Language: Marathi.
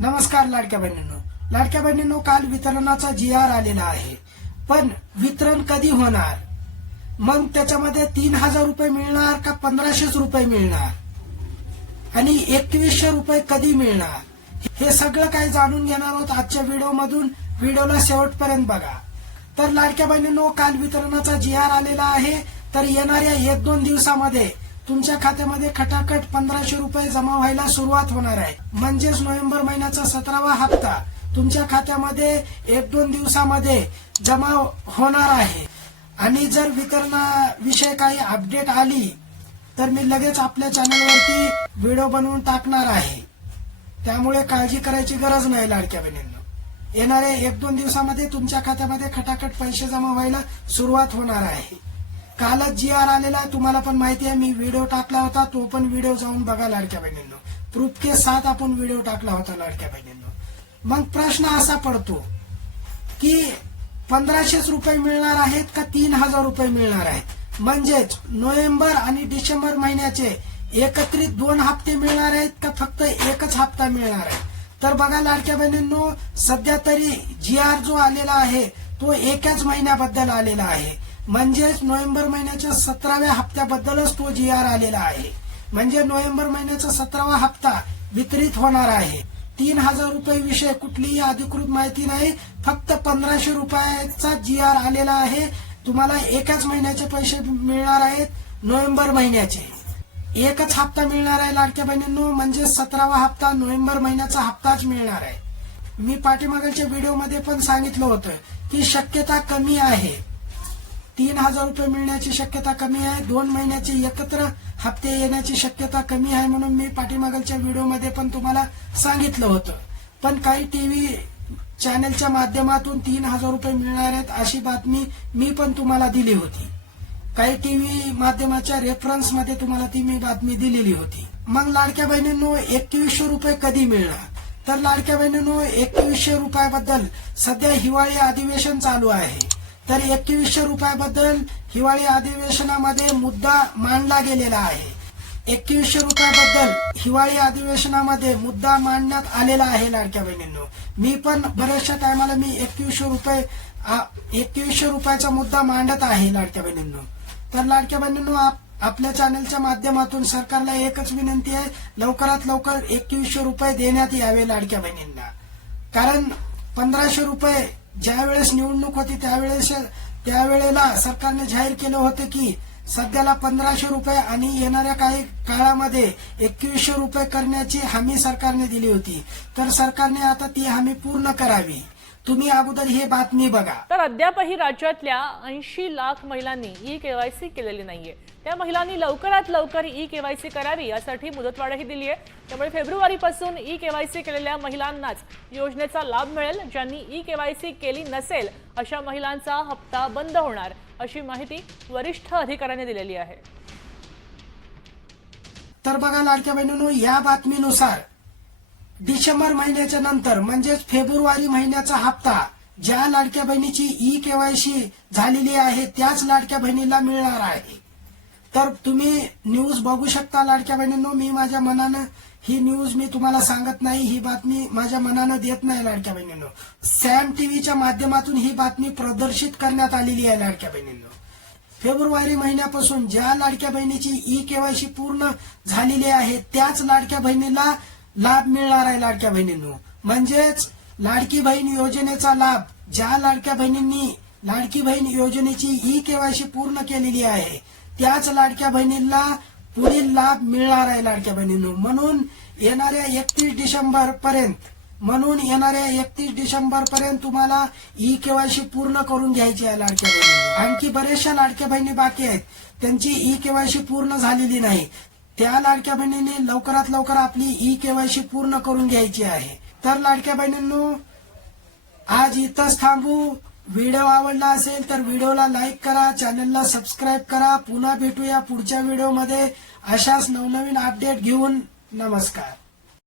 नमस्कार लाडक्या बहिणींनो. लाडक्या बहिणींनो, काल वितरणाचा GR आलेला आहे, पण वितरण कधी होणार? मग त्याच्यामध्ये 3000 रुपये मिळणार का 1500 रुपये मिळणार आणि 2100 रुपये कधी मिळणार? हे सगळं काही जाणून घेणार आहोत आजच्या व्हिडिओमधून. व्हिडिओला शेवटपर्यंत बघा. तर लाडक्या बहिणींनो, काल वितरणाचा GR आलेला आहे. तर येणाऱ्या 1-2 दिवसामध्ये तुमच्या खात्यामध्ये खटाखट 1500 रुपये जमा व्हायला सुरुवात होणार आहे. म्हणजेच नोव्हेंबर महिन्याचा 17वा हप्ता तुमच्या खात्यामध्ये 1-2 दिवसामध्ये जमा होणार आहे. आणि जर वितरणाविषयी काही अपडेट आली तर मी लगेच आपल्या चॅनलवरती व्हिडिओ बनवून टाकणार आहे. त्यामुळे काळजी करायची गरज नाही लाडक्या बहिणींनो. येणाऱ्या 1-2 दिवसामध्ये तुमच्या खात्यामध्ये खटाखट पैसे जमा व्हायला सुरुवात होणार आहे. कालच GR आलेला आहे, तुम्हाला पण माहिती आहे. मी व्हिडिओ टाकला होता, तो पण व्हिडिओ जाऊन बघा लाडक्या बहिणींनो. प्रूफ के साथ आपण व्हिडिओ टाकला होता लाडक्या बहिणींनो. मग प्रश्न असा पडतो की 1500 रुपये मिळणार आहेत का 3000 रुपये मिळणार आहेत? म्हणजेच नोव्हेंबर आणि डिसेंबर महिन्याचे एकत्रित 2 हप्ते मिळणार आहेत का फक्त एकच हप्ता मिळणार आहे? तर बघा लाडक्या बहिणींनो, सध्या तरी GR जो आलेला आहे तो एकाच महिन्याबद्दल आलेला आहे. म्हणजेच नोव्हेंबर महिन्याच्या 17व्या हप्त्याबद्दलच तो GR आलेला आहे. म्हणजे नोव्हेंबर महिन्याचा 17वा हप्ता वितरित होणार आहे. 3000 रुपये विषय कुठलीही अधिकृत माहिती नाही, फक्त 1500 रुपयाचा GR आलेला आहे. तुम्हाला एकाच महिन्याचे पैसे मिळणार आहेत. नोव्हेंबर महिन्याचे एकच हप्ता मिळणार आहे लाडक्या बहिणींनो. म्हणजे 17वा हप्ता नोव्हेंबर महिन्याचा हप्ताच मिळणार आहे. मी पाठीमागच्या व्हिडिओमध्ये पण सांगितलं होतं की शक्यता कमी आहे, 3000 रुपये मिळण्याची शक्यता कमी आहे. 2 महिन्याचे एकत्र हप्ते येण्याची शक्यता कमी आहे, म्हणून मी पाठीमागच्या व्हिडिओमध्ये पण तुम्हाला सांगितलं होतं. पण काही टीव्ही चॅनलच्या माध्यमातून 3000 रुपये मिळणार आहेत अशी बातमी मी पण तुम्हाला दिली होती. काही टीव्ही माध्यमाच्या रेफरन्समध्ये तुम्हाला ती मी बातमी दिलेली होती. मग लाडक्या बहिणींनो, 2100 रुपये कधी मिळणार? तर लाडक्या बहिणींनो, 2100 रुपयाबद्दल सध्या हिवाळी अधिवेशन चालू आहे. तर 2100 रुपयाबद्दल हिवाळी अधिवेशनामध्ये मुद्दा मांडला गेलेला आहे. 2100 रुपयाबद्दल हिवाळी अधिवेशनामध्ये मुद्दा मांडण्यात आलेला आहे लाडक्या बहिणींनो. मी पण बऱ्याचशा टायमाला मी 2100 रुपयाचा मुद्दा मांडत आहे लाडक्या बहिणींनो. तर लाडक्या बहिणींनो, आपल्या चॅनलच्या माध्यमातून सरकारला एकच विनंती आहे, लवकरात लवकर 2100 रुपये देण्यात यावे लाडक्या बहिणींना. कारण 1500 रुपये ज्या वेळेस निवडणूक होती त्यावेळेला सरकारने जाहीर केलं होतं की सध्याला 1500 रुपये आणि येणाऱ्या काही काळामध्ये 2100 रुपये करण्याची हमी सरकारने दिली होती. तर सरकारने आता ती हमी पूर्ण करावी. तुम्ही अगोदर ही बातमी बघा. तर अद्यापही राज्यातल्या 80 लाख महिलांनी ई-केवायसी केलेली नाहीये. त्या महिलांनी लवकरात लवकर ई-केवायसी करावी यासाठी मुदतवाढही दिली आहे. त्यामुळे फेब्रुवारीपासून ई-केवायसी केलेल्या महिलांनाच योजनेचा लाभ मिळेल. ज्यांनी ई-केवायसी केली नसेल अशा महिलांचा हप्ता बंद होणार अशी माहिती वरिष्ठ अधिकाऱ्यांनी दिलेली आहे. तर बघा लाडक्या बहिणींनो, या बातमीनुसार डिसेंबर महिन्याच्या नंतर म्हणजेच फेब्रुवारी महिन्याचा हप्ता ज्या लाडक्या बहिणीची ई-केवायसी झालेली आहे त्याच लाडक्या बहिणीला मिळणार आहे. तर तुम्ही न्यूज बघू शकता लाडक्या बहिणींनो. मी माझ्या मनानं ही न्यूज मी तुम्हाला सांगत नाही, ही बातमी माझ्या मनानं देत नाही लाडक्या बहिणींनो. सॅम टीव्हीच्या माध्यमातून ही बातमी प्रदर्शित करण्यात आलेली आहे लाडक्या बहिणींनो. फेब्रुवारी महिन्यापासून ज्या लाडक्या बहिणीची ई-केवायसी पूर्ण झालेली आहे त्याच लाडक्या बहिणीला लाभ मिळणार आहे लाडक्या बहिणींनो. म्हणजेच लाडकी बहीण योजनेचा लाभ ज्या लाडक्या बहिणींनी लाडकी बहीण योजनेची ई-केवायसी पूर्ण केलेली आहे त्याच लाडक्या बहिणींना पुढील लाभ मिळणार आहे लाडक्या बहिणींनो. म्हणून येणाऱ्या 31 डिसेंबर पर्यंत तुम्हाला ई-केवायसी पूर्ण करून घ्यायची आहे लाडक्या बहिणींनो. आणखी बऱ्याचशा लाडक्या बहिणी बाकी आहेत, त्यांची ई-केवायसी पूर्ण झालेली नाही. त्या लाडक्या बहिणींनी लवकरात लवकर आपली ई-केवायसी पूर्ण करून घ्यायची आहे. तर लाडक्या बहिणींनो, आज इथंच थांबू. व्हिडिओ आवडला असेल तर व्हिडिओला लाईक करा, चॅनलला सबस्क्राईब करा. पुन्हा भेटूया पुढच्या व्हिडिओमध्ये अशाच नवनवीन अपडेट घेऊन. नमस्कार.